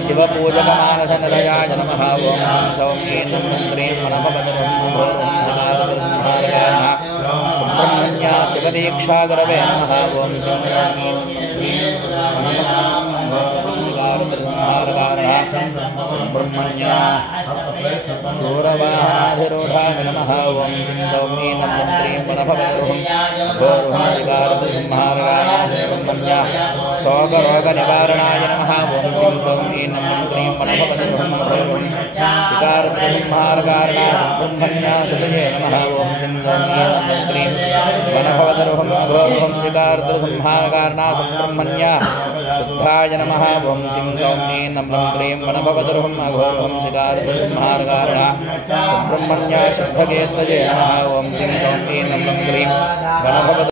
शिवपूजकमानसनरजाय नमः। ओं सं सौम्ये नमः क्लीं मनभवदरुं घोरं शिलादृसंहारकारणा सुब्रह्मण्या शिवदीक्षागुरवे नमः। ओं सं सौम्ये शिलादृसंहारकारणा सुब्रह्मण्या शूरवाहनाधिरूढाय नमः। ओं सं सौम्ये नमः क्लीं मनभवदरुं घोरं शिलादृसंहारकारणा सुब्रह्मण्या शोकरोगनिवारणाय नमः। ओं सं सौम्ये नमः क्लीं मनभवदरुं घोरं शिलादृसंहारकारणा सुब्रह्मण्या सुतये नमः। ओं सं सौम्ये नमः क्लीं मनभवदरुं घोरं शिलादृसंहारकारणा सुब्रह्मण्या शुद्धाय नमः। ओं सं सौम्ये नमः क्लीं मनभवदरुं घोरं शिलादृसंहारकारणा सुब्रह्मण्या शुद्धकेतये नमः। ओं सं सौम्ये नमः क्लीं मनभवदरुं